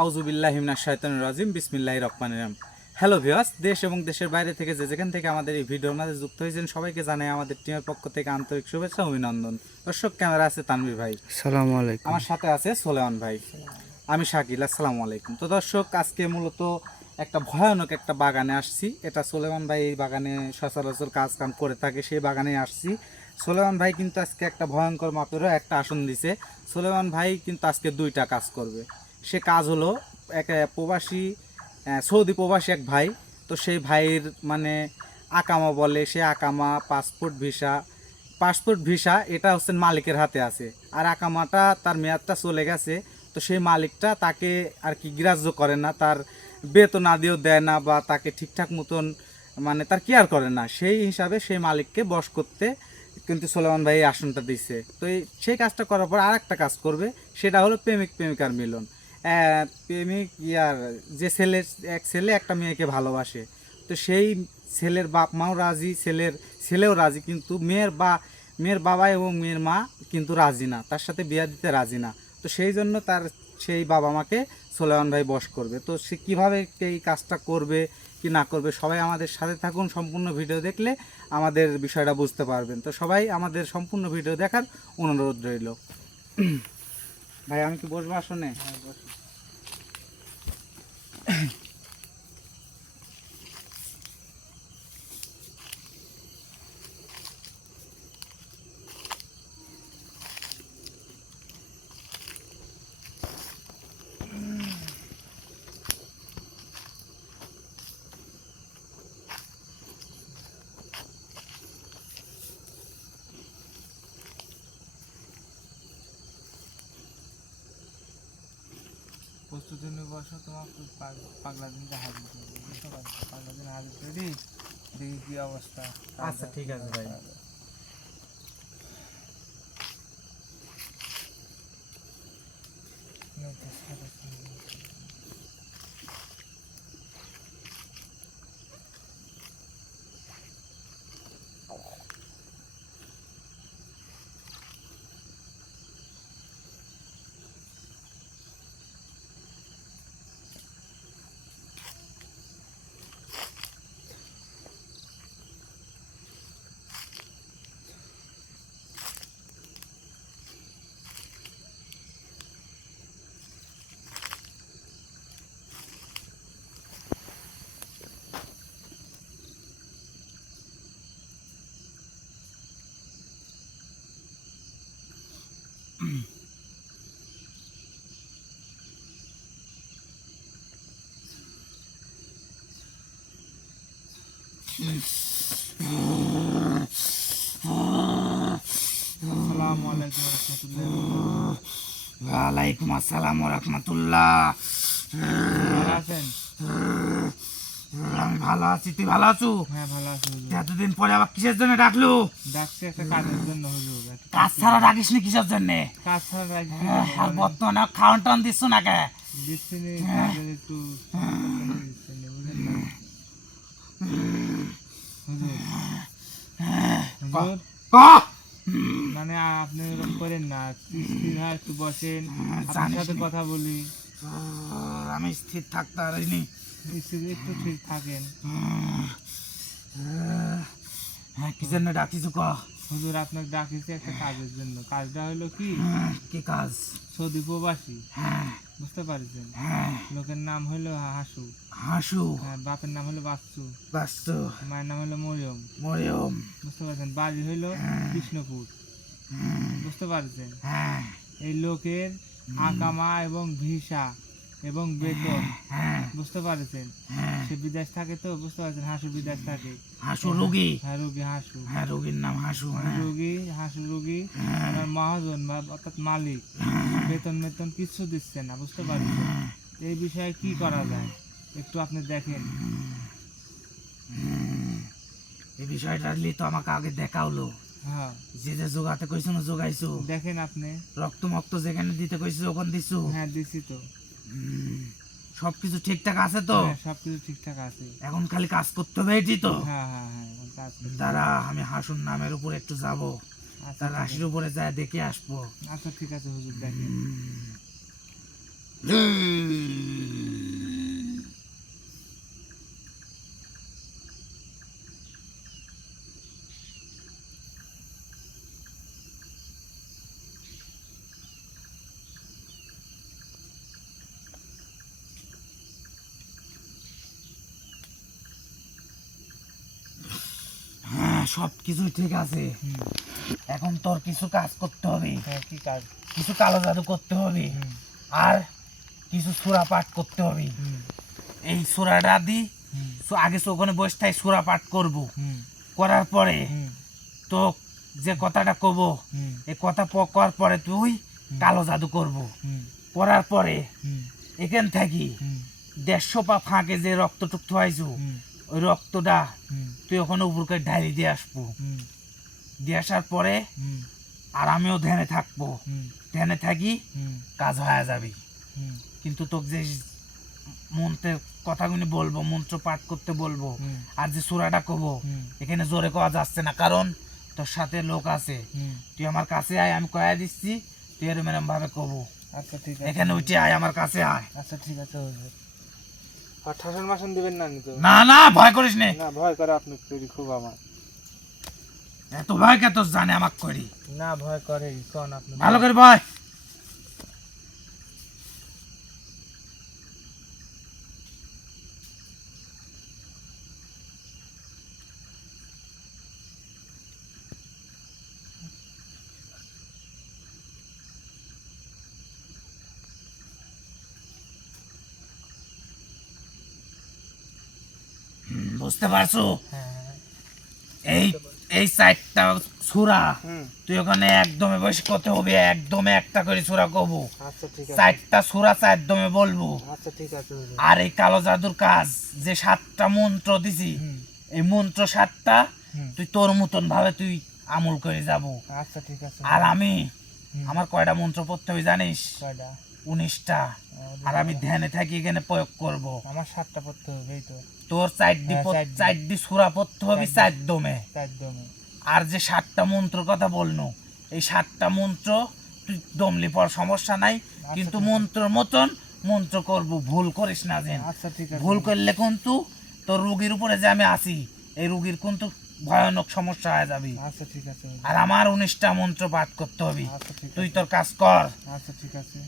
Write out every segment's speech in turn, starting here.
আউযুবিল্লাহি মিনাশ শাইতানির রাজিম বিসমিল্লাহির রহমানির রহিম। হ্যালো ভিউয়ার্স, দেশ এবং দেশের বাইরে থেকে যে যেখান থেকে আমাদের এই ভিডিওর মাঝে যুক্ত হয়েছেন সবাইকে জানাই আমাদের টিমের পক্ষ থেকে আন্তরিক শুভেচ্ছা ও অভিনন্দন। দর্শক, ক্যামেরা আছে তানভীর ভাই, আসসালামু আলাইকুম। আমার সাথে আছে সোলেমান ভাই, আমি শাকিল। আসসালামু আলাইকুম। তো দর্শক, আজকে মূলত একটা ভয়ানক একটা বাগানে আসছি। এটা সোলেমান ভাই এই বাগানে সচরাচর কাজ কাম করে থাকে, সেই বাগানে আসছি। সোলেমান ভাই কিন্তু আজকে একটা ভয়ঙ্কর মাপেরও একটা আসন দিছে। সোলেমান ভাই কিন্তু আজকে দুইটা কাজ করবে। সে কাজ হলো এক প্রবাসী, সৌদি প্রবাসী এক ভাই। তো সেই ভাইয়ের মানে আকামা বলে, সে আকামা পাসপোর্ট ভিসা এটা হচ্ছে মালিকের হাতে আছে, আর আকামাটা তার মেয়াদটা চলে গেছে। তো সেই মালিকটা তাকে আর কি গ্রাহ্য করে না, তার বেতন আদিও দেয় না, বা তাকে ঠিকঠাক মতন মানে তার কেয়ার করে না। সেই হিসাবে সেই মালিককে বশ করতে কিন্তু সোলেমান ভাই এই আসনটা দিচ্ছে। তো সেই কাজটা করার পর আর একটা কাজ করবে, সেটা হলো প্রেমিক প্রেমিকার মিলন। প্রেমিক যে এক ছেলে একটা মেয়েকে ভালোবাসে, তো সেই ছেলের বাপ মাও রাজি, ছেলেও রাজি, কিন্তু মেয়ের বাবা এবং মেয়ের মা কিন্তু রাজি না, তার সাথে বিয়ে দিতে রাজি না। তো সেই জন্য সেই বাবা মাকে সোলেমান ভাই বশ করবে। তো সে কীভাবে এই কাজটা করবে কি না করবে, সবাই আমাদের সাথে থাকুন। সম্পূর্ণ ভিডিও দেখলে আমাদের বিষয়টা বুঝতে পারবেন। তো সবাই আমাদের সম্পূর্ণ ভিডিও দেখার অনুরোধ রইল। ভাই, আমি কি বসবো আসনে? প্রস্তুতি নিয়ে বসো, তোমার পাগলা দিনকে হাজির করবে, বুঝতে পারছো? পাগলা দিন হাজির করি, দেখি কি অবস্থা। আচ্ছা, ঠিক আছে ভাই। ওয়ালাইকুম আসসালাম রহমতুল্লাহ। আমি ভালো আছি, তুই ভালো আছো? হ্যাঁ, ভালো আছি। এতদিন পরে আবার কিসের জন্য ডাকলো? ডাকছি একটা কাজের জন্য হুজুর। কাজ ছাড়া ডাকিস নি কিসের জন্য? কাজ ছাড়া ডাকছি আর বর্তমানে খাওয়ান টাউন দিচ্ছ না কে? দিচ্ছি নি, কাজের একটু দিচ্ছি নি, বুঝলেন না হুজুর? হুজুর, মানে আপনি এরকম করেন না, স্থির হয় একটু বসেন, আপনার সাথে কথা বলি। আমি স্থির থাকতে পারিনি। একটু ঠিক থাকেন। হ্যাঁ, কি জন্য ডাকিস ক? হুজুর, আপনাকে ডাকিছি একটা কাজের জন্য। কাজটা হলো কি? কি কাজ? সৌদি প্রবাসী, হ্যাঁ বুঝতে পারছেন? হ্যাঁ। লোকের নাম হলো হাসু। হাসু? হ্যাঁ, বাপের নাম হলো বাচ্চু, বাস্তু? মায়ের নাম হলো মরিয়ম, মরিয়ম? বুঝতে পারছেন? বাড়ি হইলো কৃষ্ণপুর, বুঝতে পারছেন? হ্যাঁ। এই লোকের আকামা এবং ভিসা এবং বেতন, বুঝতে পারছেন? সে বিদেশ থাকে, তো বুঝতে পারছেন? হাসু বিদেশ থাকে। হাসু রোগী? হ্যাঁ, রোগী হাসু। হ্যাঁ, রোগীর নাম হাসু। রোগী, হাসু রোগী। ওনার মহাজন বা অর্থাৎ মালিক বেতন কিছু দিচ্ছে না, বুঝতে পারছেন? এই বিষয়ে কি করা যায় একটু আপনি দেখেন। এই বিষয়টা তো আমাকে আগে দেখা হলো। হ্যাঁ, যে জোগাতে কইছো না জোগাইছো? দেখেন আপনি। রক্ত মক্ত যেখানে দিতে কইছো ওখানে দিছো? হ্যাঁ, দিছি তো। সবকিছু ঠিকঠাক আছে তো? হ্যাঁ, সবকিছু ঠিকঠাক আছে। এখন খালি কাজ করতে হবে, এটি তো? হ্যাঁ হ্যাঁ হ্যাঁ, কাজ করতে হবে। দাঁড়া, আমি হাসুর নামের উপর একটু যাব, আচ্ছা, তার রাশির উপরে যায় দেখে আসবো। আচ্ছা, ঠিক আছে হুজুর, দেখেন। সব কিছুই ঠিক আছে, হুম। এখন তোর কিছু কাজ করতে হবে, হ্যাঁ, কি কাজ? কিছু কালো জাদু করতে হবে, হুম, আর কিছু সূরা পাঠ করতে হবে। হুম, এই সূরাটা দি হুম, আগে ওখানে বসে থাই সূরা পাঠ করব, হুম, করার পরে হুম, তো যে কথাটা কব হুম, এই কথা করার পরে তুই কালো জাদু করব, হুম, করার পরে হুম, এখান থাকি হুম, 150 পা ফাঁকে যে রক্তটুক থুয়াইছু হুম, ওই রক্তটা হুম, তুই ওখানে উপরকে ঢালি দিয়ে আসবো, হুম, দিয়ে আসার পরে হুম, আর আমিও ধ্যানে থাকবো, হুম, ধ্যানে থাকি হুম, কাজ হয়ে যাবি। হুম, কিন্তু তোকে যে মন্ত্রের কথাগুলি বলবো, মন্ত্র পাঠ করতে বলবো, হুম, আর যে সূরাটা কব হুম, এখানে জোরে কওয়া যাচ্ছে না, কারণ তোর সাথে লোক আছে। হুম। তুই আমার কাছে আয়, আমি কয়া দিচ্ছি, তুই এরম এরম ভাবে কব, আচ্ছা ঠিক আছে, এখানে উঠে আয়, আমার কাছে আয়। আচ্ছা ঠিক আছে হুজুর। আর ঠাসন মাসন দিবেন না নি তো? না না, ভয় করিস নে, না, ভয় করে আপনি করি খুব আমার। এত ভয় কে তোর জানে আমাক করি, না, ভয় করে কোন আপনি? ভালো করে ভয়। বুঝতে পারছো? হ্যাঁ। এই এই চারটা সূরা হুম। তুই ওখানে একদমে বসে করতে হবে, একদমে একটা করে সূরা কব, আচ্ছা ঠিক আছে। চারটা সূরা একদমে বলবো। আচ্ছা ঠিক আছে হুজুর। আর এই কালো জাদুর কাজ যে 7টা মন্ত্র দিছি, হুম, এই মন্ত্র 7টা হুম। তুই তোর মতন ভাবে তুই আমল করে যাব। আচ্ছা ঠিক আছে। আর আমি হুম। আমার কয়টা মন্ত্র পড়তে হবে জানিস? কয়টা? 19টা। আর আমি ধ্যানে থাকি এখানে প্রয়োগ করব। আমার 7টা পড়তে হবে, এই তো। তোর হ্যাঁ, চারটি। চারটি সূরা পড়তে হবে চারটি। চারদমে। একদমই। আর যে 7টা মন্ত্র কথা বলনো, এই 7টা মন্ত্র তুই দমলি পর সমস্যা নাই, কিন্তু ঠিক আছে। মন্ত্রের মতন মন্ত্র করব, ভুল করিস না যেন। আচ্ছা ঠিক আছে। ভুল করলে কিন্তু তোর রুগীর উপরে যে আমি আছি এই রুগীর কিন্তু ভয়ানক সমস্যা হয়ে যাবে। আচ্ছা ঠিক আছে হুজুর। আর আমার 19টা মন্ত্র পাঠ করতে হবে। আচ্ছা ঠিক তুই আছে। তোর কাজ কর, আচ্ছা ঠিক আছে।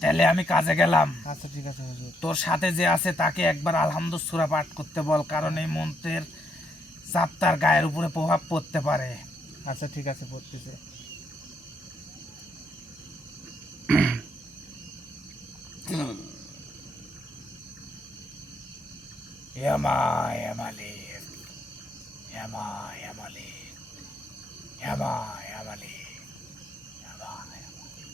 তাহলে আমি কাজে গেলাম। আচ্ছা ঠিক আছে হুজুর। তোর সাথে যে আছে তাকে একবার আলহামদুল সূরা পাঠ করতে বল, কারণ এই মন্ত্রের চাপ তার গায়ের উপরে প্রভাব পড়তে পারে। আচ্ছা ঠিক আছে, পড়তেছে। ইয়ামা ইয়ামালি, ইয়ামা ইয়ামালি, ইয়ামা ইয়ামালি, ইয়ামা ইয়ামালি।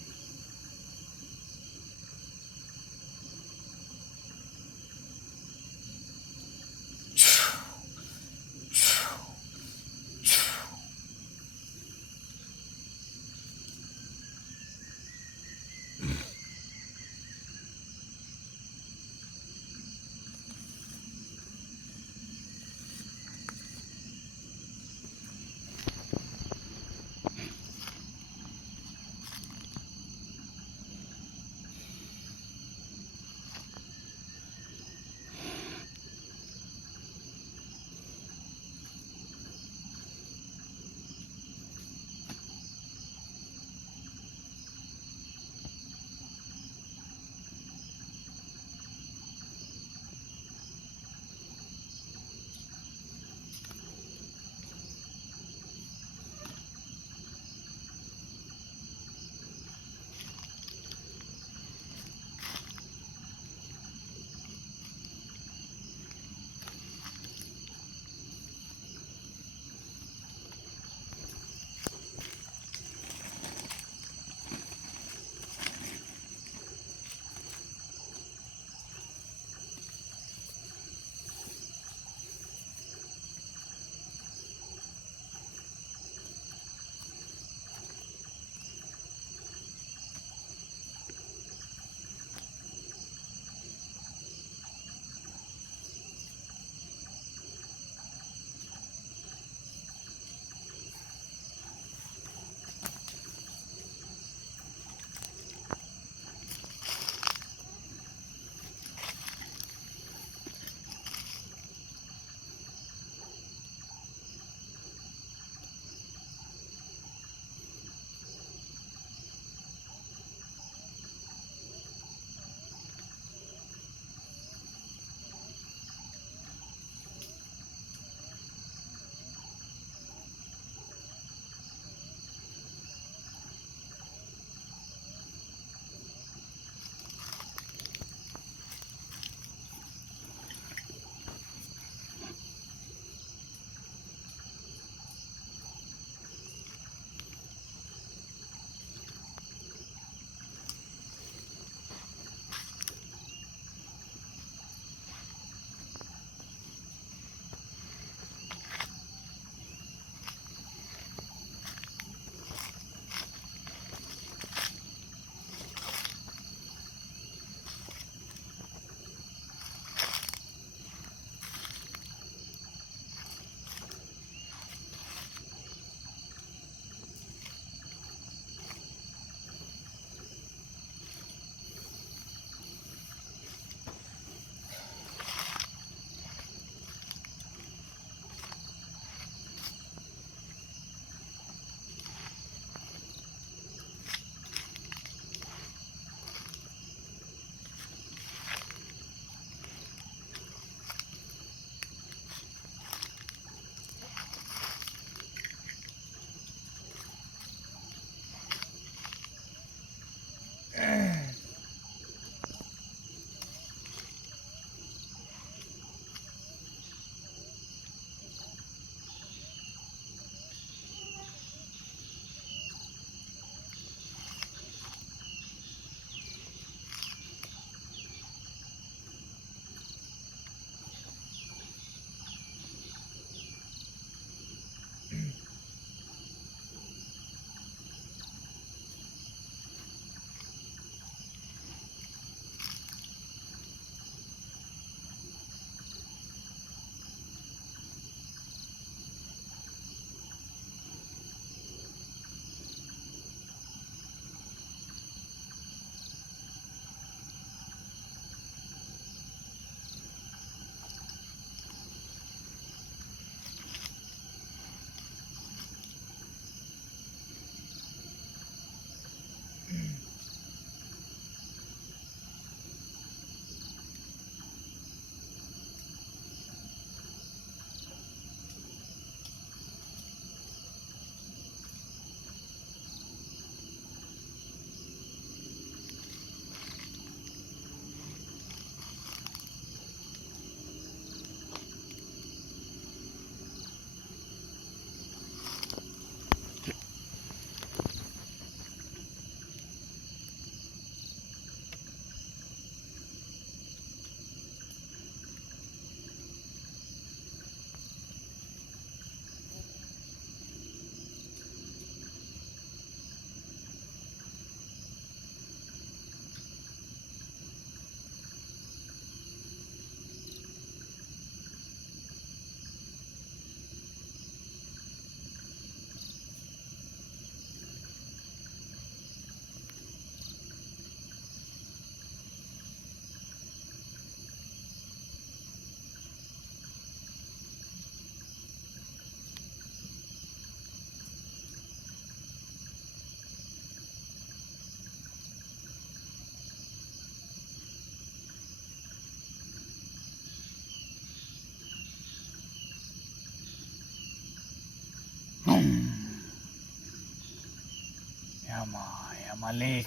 Ya Malik.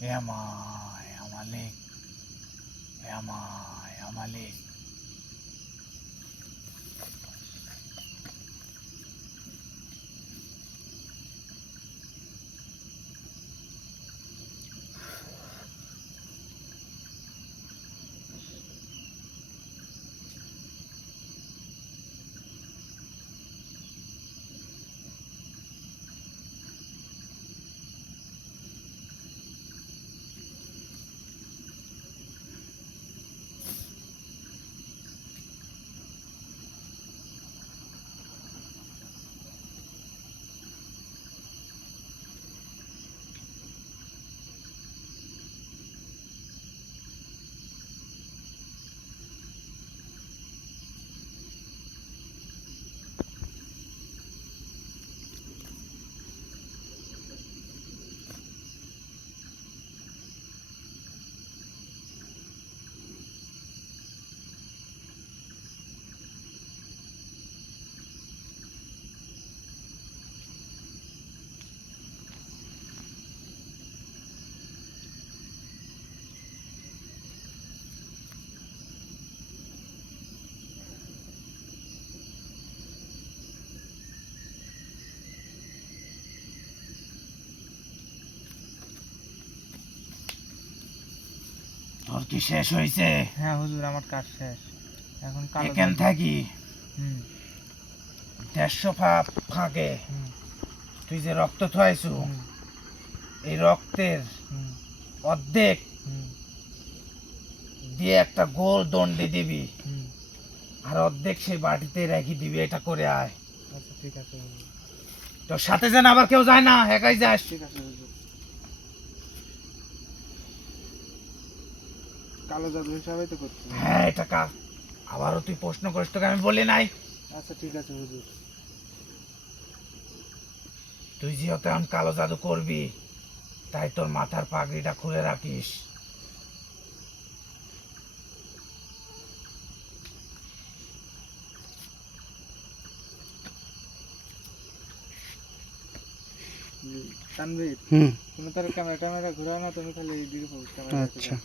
Ya Malik. Ya Malik. তোর কি শেষ হয়েছে? হ্যাঁ হুজুর, আমার কাজ শেষ। এখন কালো এখান জাদু। থাকি হুম 150 ফাঁকে হুম তুই যে রক্ত থুয়াইছু, হুম এই রক্তের হুম অর্ধেক হুম দিয়ে একটা গোল দণ্ডি দিবি, হুম। আর অর্ধেক সেই বাটিতে রেখে দিবি। এটা করে আয়। আচ্ছা ঠিক আছে হুজুর। তোর সাথে যেন আবার কেউ যায় না, একাই যাস। ঠিক আছে হুজুর। কালো জাদু হিসাবে তো করতে হবে। হ্যাঁ, এটা কাজ। আবারও তুই প্রশ্ন করিস, তোকে আমি বলি নাই? আচ্ছা ঠিক আছে হুজুর। তুই যেহেতু এখন কালো জাদু করবি, তাই তোর মাথার পাগড়িটা খুলে রাখিস। তানভীর, তুমি তার ক্যামেরা ট্যামেরা ঘুরাও না, তুমি খালি এই দিকে ক্যামেরা। আচ্ছা।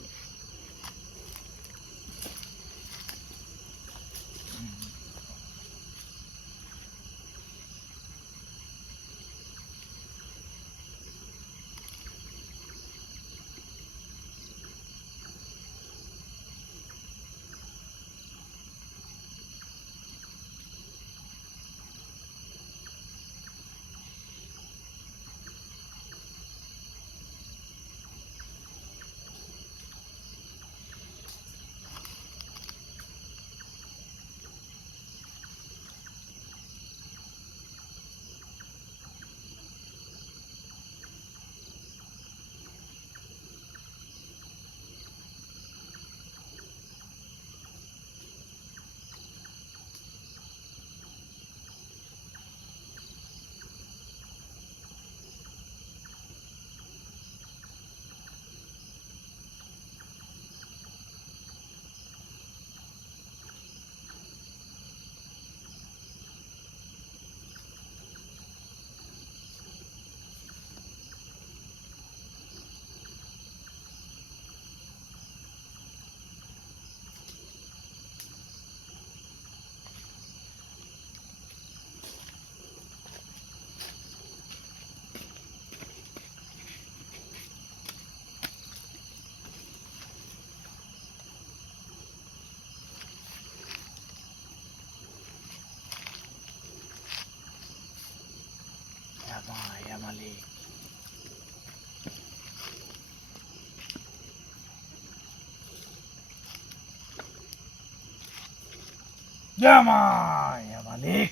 Ya Malik. Ya Malik.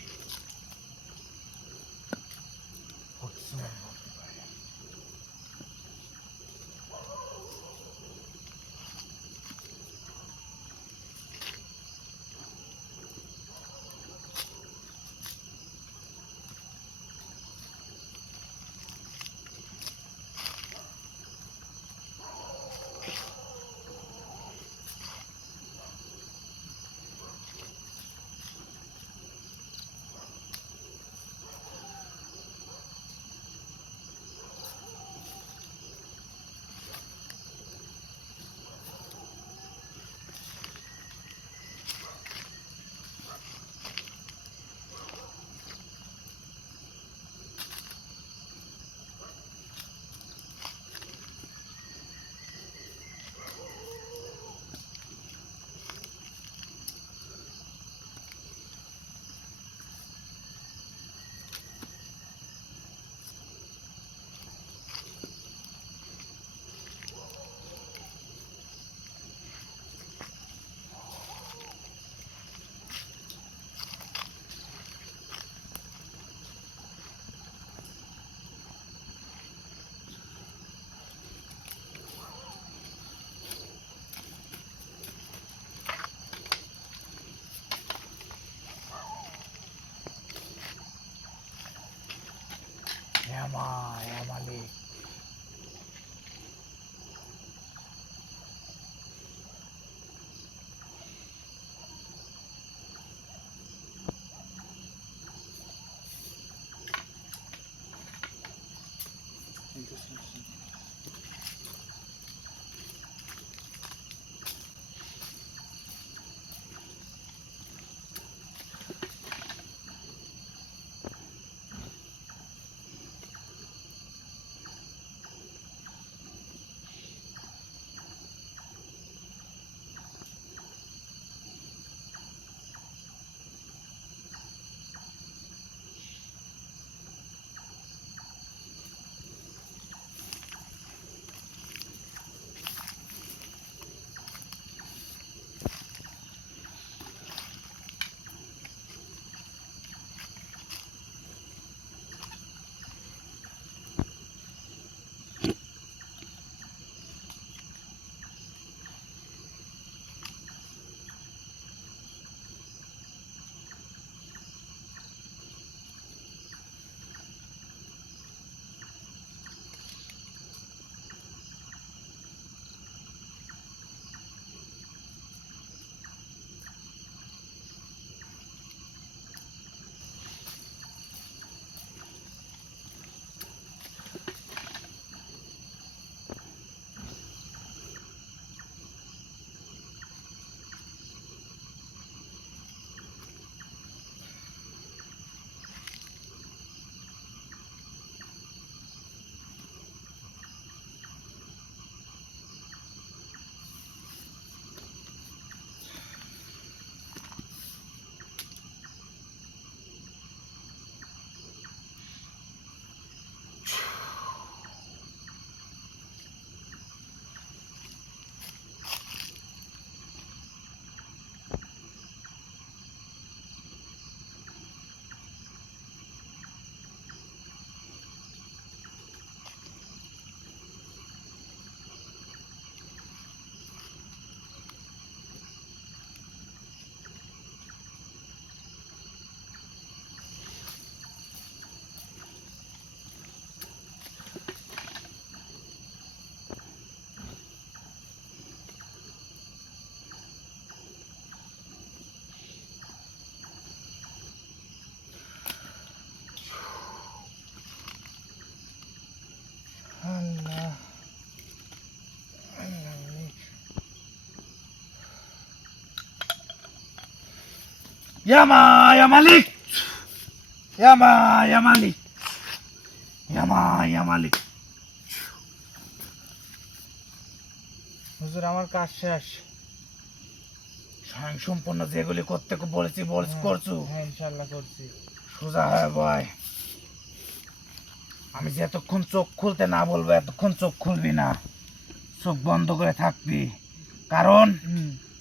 ইয়া মালিক, ইয়া মালিক, ইয়া মালিক। হুজুর আমার কাজ শেষ। স্বয়ং সম্পূর্ণ যেগুলি করতে বলেছি করছু। হ্যাঁ ইনশাল্লাহ করছি। সোজা হয় বয়। আমি যতক্ষণ চোখ খুলতে না বলবো এতক্ষণ চোখ খুলবি না, চোখ বন্ধ করে থাকবি। কারণ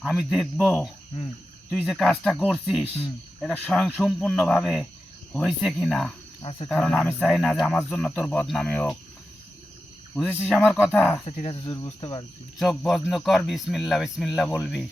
আমি দেখবো তুই যে কাজটা করছিস এটা স্বয়ং সম্পূর্ণ ভাবে হয়েছে কিনা। আচ্ছা কারণ আমি চাই না যে আমার জন্য তোর বদনামি হোক। বুঝেছিস আমার কথা? আচ্ছা ঠিক আছে হুজুর, বুঝতে পারছি। চোখ বন্ধ কর, বিসমিল্লাহ বিসমিল্লাহ বলবি।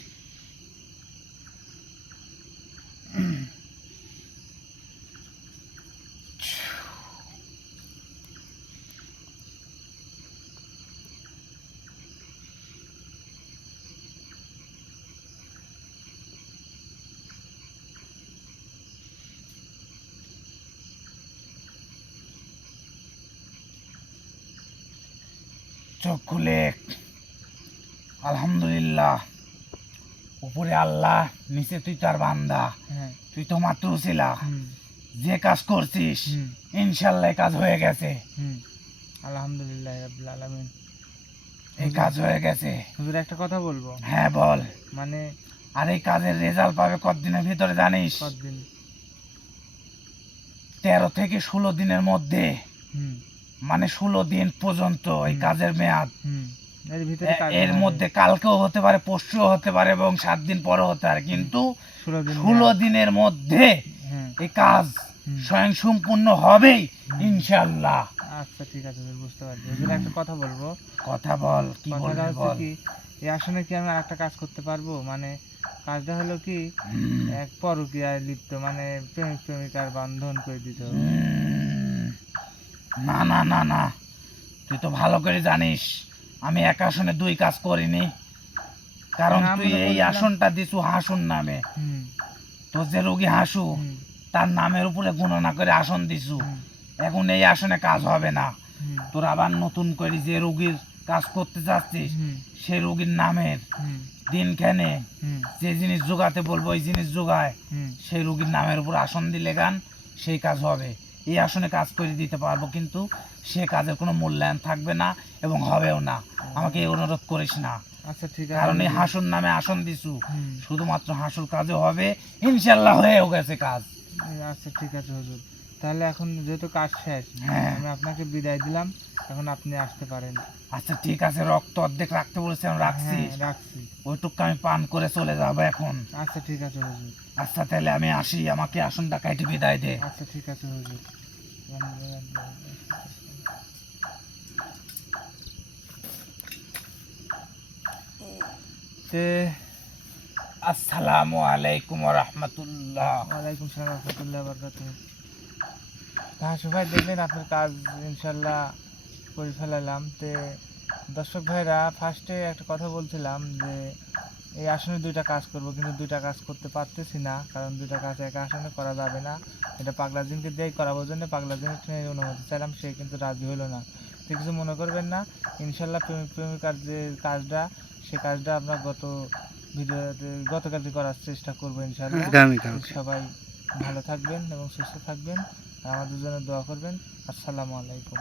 চোখ খুলে। আলহামদুলিল্লাহ, উপরে আল্লাহ, নিচে তুই তার বান্দা। হ্যাঁ তুই তো মাত্র ছিলা, যে কাজ করছিস ইনশাল্লাহ এই কাজ হয়ে গেছে। আলহামদুলিল্লাহ রাব্বিল আলামিন, এই কাজ হয়ে গেছে। হুজুর একটা কথা বলবো। হ্যাঁ বল। মানে আর এই কাজের রেজাল্ট পাবে কতদিনের ভিতরে জানিস? কতদিন? 13 থেকে 16 দিনের মধ্যে। মানে 16 দিন পর্যন্ত এই কাজের মেয়াদ। এর ভিতরে এর মধ্যে কালকেও হতে পারে, পরশুও হতে পারে এবং 7 দিন পরে হতে পারে, কিন্তু 16 দিনের মধ্যে এই কাজ স্বয়ং সম্পূর্ণ হবেই ইনশাল্লাহ। আচ্ছা ঠিক আছে হুজুর, বুঝতে পারছি। হুজুর একটা কথা বলবো। কথা বল, কি কথাটা বলবি হচ্ছে বল। কি, এই আসনে কি আমি আরেকটা কাজ করতে পারবো? মানে কাজটা হলো কি, এক পরকীয়ায় লিপ্ত, মানে প্রেমিক প্রেমিকার বন্ধন করে দিতে হবে। না না না না, তুই তো ভালো করে জানিস আমি এক আসনে 2 কাজ করিনি। কারণ তুই এই আসনটা দিছু হাসুন নামে। তো যে রোগী হাসু তার নামের উপরে গণনা করে আসন দিছু। এখন এই আসনে কাজ হবে না। তোর আবার নতুন করে যে রোগীর কাজ করতে চাচ্ছিস সে রোগীর নামের দিনখানে যে জিনিস জোগাতে বলবো ওই জিনিস জোগায়, সেই রোগীর নামের উপর আসন দিলে গান সেই কাজ হবে। এই আসনে কাজ করে দিতে পারবো, কিন্তু সে কাজের কোনো মূল্যায়ন থাকবে না এবং হবেও না। আমাকে এই অনুরোধ করিস না। আচ্ছা ঠিক আছে। কারণ এই হাসুর নামে আসন দিছু, শুধুমাত্র হাসুর কাজে হবে ইনশাল্লাহ, হয়েও গেছে কাজ। আচ্ছা ঠিক আছে হুজুর, তাহলে এখন যেহেতু কাজ শেষ, আমি আপনাকে বিদায় দিলাম, এখন আপনি আসতে পারেন। আচ্ছা ঠিক আছে, রক্ত অর্ধেক রাখতে বলেছিলাম, রাখছি। রাখছি। ওইটুকু আমি পান করে চলে যাবো এখন। আচ্ছা ঠিক আছে হুজুর। আচ্ছা তাহলে আমি আসি, আমাকে আসনটা কাইটে বিদায় দে। আচ্ছা ঠিক আছে হুজুর। আসসালামু আলাইকুম ওয়া রাহমাতুল্লাহ। ওয়ালাইকুম সালাম ওয়া রাহমাতুল্লাহি ওয়া বারাকাতুহু। হ্যাঁ ভাই, দেখলেন আপনার কাজ ইনশাল্লাহ করে ফেলালাম। দর্শক ভাইরা, ফার্স্টে একটা কথা বলছিলাম যে এই আসনে 2টা কাজ করব, কিন্তু 2টা কাজ করতে পারতেছি না, কারণ 2টা কাজ একা আসনে করা যাবে না। এটা পাগলাজিনকে দিয়েই করাবো, জন্য পাগলাজিনের অনুমতি চাইলাম, সে কিন্তু রাজি হলো না। তো কিছু মনে করবেন না, ইনশাল্লাহ প্রেমিক প্রেমিকার যে কাজটা, সে কাজটা আমরা গতকালই করার চেষ্টা করবো ইনশাল্লাহ। সবাই ভালো থাকবেন এবং সুস্থ থাকবেন, আর আমাদের জন্য দোয়া করবেন। আসসালামু আলাইকুম।